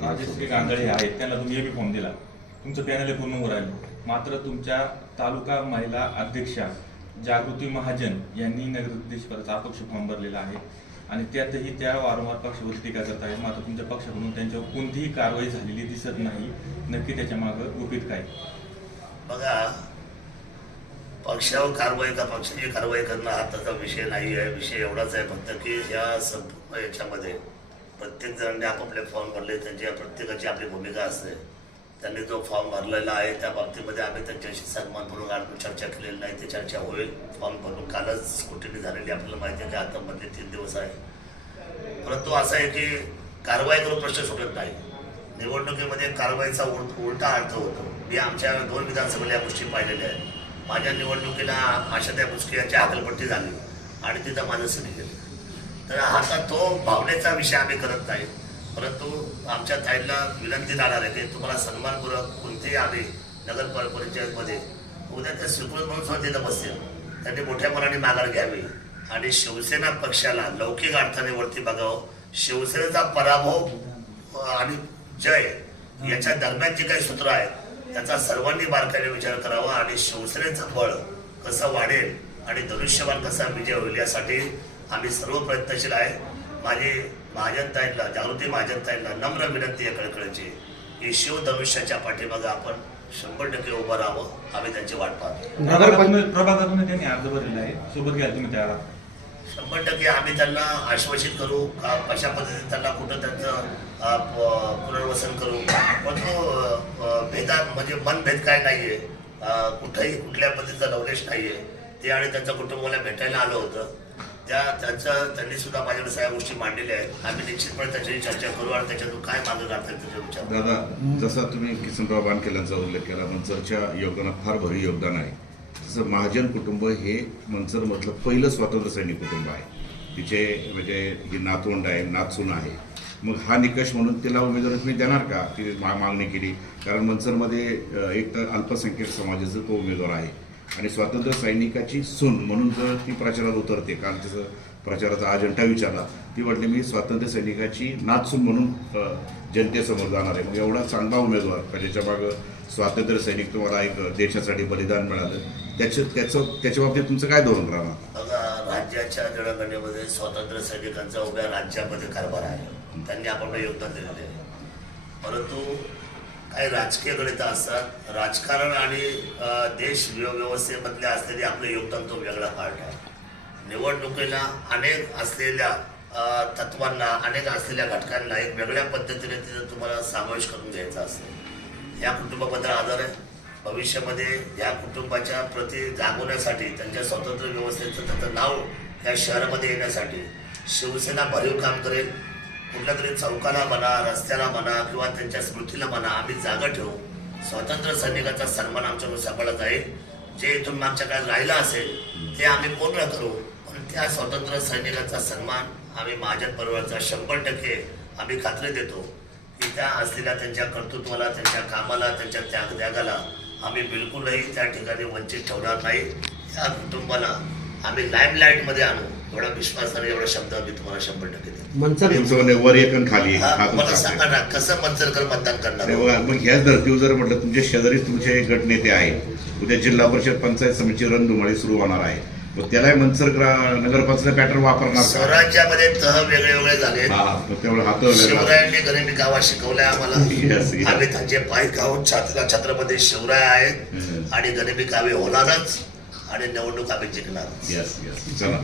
राजश्री गांगळे आहेत त्यांना तुम्ही एबी फॉर्म दिला. तुमचं पॅनल पूर्ण होऊ राहिलं. मात्र तुमच्या तालुका महिला अध्यक्षा जागृती महाजन यांनी नगराध्यक्षपदाचा अपक्ष फॉर्म भरलेला आहे. आणि त्यातही त्या वारंवार पक्षावर टीका करत आहेत. मात्र तुमच्या पक्षाकडून त्यांच्यावर कोणतीही कारवाई झालेली दिसत नाही. नक्की त्याच्या मागं गुपित काय? बघा पक्षावर कारवाई का पक्षाची कारवाई करणं हा त्याचा विषय नाही आहे विषय एवढाच आहे. फक्त की ह्या संपूर्ण याच्यामध्ये प्रत्येक जणांनी आपापले फॉर्म भरले त्यांची प्रत्येकाची आपली भूमिका असते. त्यांनी जो फॉर्म भरलेला आहे त्या बाबतीमध्ये आम्ही त्यांच्याशी सन्मान म्हणून चर्चा केलेली नाही. ती चर्चा होईल. फॉर्म भरून कालच स्कुटीने झालेली आपल्याला माहिती आहे की आता मध्ये तीन दिवस आहे. परंतु असं आहे की कारवाई करून प्रश्न सुटत नाही. निवडणुकीमध्ये कारवाईचा उल- उलटा अर्थ होतो. मी आमच्या दोन विधानसभेला या गोष्टी पाहिलेल्या आहेत. माझ्या निवडणुकीला आशाताई गोष्टी यांची हाकलपट्टी झाली आणि तिथं माझं सनी गेलं. तर आता तो भावनेचा विषय आम्ही करत नाही. परंतु आमच्या ताईला विनंती राहणार आहे की तुम्हाला सन्मानपूर्वक कोणतेही आम्ही नगर परिषदेमध्ये उद्या त्या स्वीकृत म्हणून सुद्धा तिथं बसतील त्यांनी मोठ्या मनाने माघार घ्यावी आणि शिवसेना पक्षाला लौकिक अर्थाने वरती बघावं. शिवसेनेचा पराभव आणि जय याच्या दरम्यान जे काही सूत्र आहेत त्याचा सर्वांनी बारकाईने विचार करावा आणि शिवसेनेचं बळ कसं वाढेल आणि धनुष्यबाण कसा विजय होईल यासाठी आम्ही सर्व प्रयत्नशील आहे. माझी महाजनताईंना जागृती महाजनताईंना नम्र विनंती आहे कळकळीची. की शिवधनुष्याच्या पाठीमागं आपण शंभर टक्के उभं राहावं आम्ही त्यांची वाट पाहतो. प्रभागातून प्रभागातून त्यांनी अर्ज भरलेला आहे. सोबत घ्याल तुम्ही त्याला. शंभर टक्के आम्ही त्यांना आश्वासित करू का? कशा पद्धतीने त्यांना कुठं त्यांचं पुनर्वसन करू? पण तो भेदा म्हणजे मनभेद काय नाहीये. कुठंही कुठल्या पद्धतीचा लवलेश नाहीये. ते आणि त्यांच्या कुटुंबाला भेटायला आलं होतं. त्या त्यांचं त्यांनी सुद्धा माझ्याकडे सगळ्या गोष्टी मांडलेल्या आहेत. आम्ही निश्चितपणे त्याच्याशी चर्चा करू आणि त्याच्यातून काय मार्ग काढता येईल त्याचा विचार करू. दादा जसा तुम्ही किसनराव बानकेलांचा उल्लेख केला मंचरच्या योगदानात फार भरी योगदान आहे. तसं महाजन कुटुंब हे मंचरमधलं पहिलं स्वातंत्र्य सैनिक कुटुंब आहे. तिचे म्हणजे ही नातवंड आहे नातसून आहे. मग हा निकष म्हणून तिला उमेदवारी तुम्ही देणार का? ती मा मागणी केली. कारण मंचरमध्ये अ, एक तर अल्पसंख्याक समाजाचा तो उमेदवार आहे. आणि स्वातंत्र्य सैनिकाची सून म्हणून जर ती प्रचारात उतरते कारण तिचं प्रचाराचा अजेंडा विचारला ती म्हटली मी स्वातंत्र्य सैनिकाची नाचसून म्हणून जनतेसमोर जाणार आहे. मग एवढा चांगला उमेदवार का ज्याच्या मागं स्वातंत्र्य सैनिक तुम्हाला एक देशासाठी बलिदान मिळालं त्याचं त्याचं त्याच्या बाबतीत तुमचं काय धोरण राहणार? बघा राज्याच्या जडणघडणीमध्ये स्वातंत्र्य सैनिकांचा उभ्या राज्यामध्ये कारभार आहे. त्यांनी आपण योगदान दिलेलं आहे. परंतु काही राजकीय गणित असतात. राजकारण आणि देश व्यवस्थेमधले असलेले आपलं योगदान तो वेगळा पार्ट आहे. निवडणुकीला अनेक असलेल्या तत्वांना अनेक असलेल्या घटकांना एक वेगळ्या पद्धतीने तिथं तुम्हाला समावेश करून घ्यायचा असतो या कुटुंबाबद्दल आधार आहे. भविष्यामध्ये या कुटुंबाच्या प्रती जागवण्यासाठी त्यांच्या स्वतंत्र व्यवस्थेचं त्याचं नाव या शहरामध्ये येण्यासाठी शिवसेना भरीव काम करेल. कुठल्या तरी चौकाला म्हणा रस्त्याला म्हणा किंवा त्यांच्या स्मृतीला म्हणा आम्ही जागा ठेवू. स्वातंत्र्य सैनिकाचा सन्मान आमच्याकडून सांभाळत आहे जे इथून मागच्या काळात राहिलं असेल ते आम्ही पूर्ण करू. पण त्या स्वातंत्र्य सैनिकाचा सन्मान आम्ही माझ्या परिवाराचा शंभर टक्के आम्ही खात्री देतो. की त्या असलेल्या त्यांच्या कर्तृत्वाला त्यांच्या कामाला त्यांच्या त्याग त्यागाला आम्ही बिलकुलही त्या ठिकाणी वंचित ठेवणार नाही. या कुटुंबाला आम्ही लाईमलाईटमध्ये आणू. एवढा विश्वास आणि एवढा शब्द मी तुम्हाला शंभर टक्के तुमचं म्हणजे वर एक आणि खाली एक. हा, मला तुमचा सांगा. ना कसं मंचरकर मतदान करणार? आणि बघा, मग ह्याच धर्तीवर जर म्हटलं तुमच्या शेजारी तुमचे गटनेते आहेत. उद्या जिल्हा परिषद पंचायत समितीची रणधुमाळी सुरू होणार आहे. मग त्यालाही मनसर नगरपालिका पॅटर्न वापरणार का? स्वराज्यामध्ये तह वेगळे वेगळे झाले हा मग तेवढं हात. शिवरायांनी गरिबी गावात शिकवल्या आम्हाला. Yes, yes. आम्ही त्यांचे पाय गाव छात्र छत्रपती शिवराय आहेत. आणि गरिबी गावे होणारच. आणि निवडणूक आम्ही जिंकणार Yes, yes. चला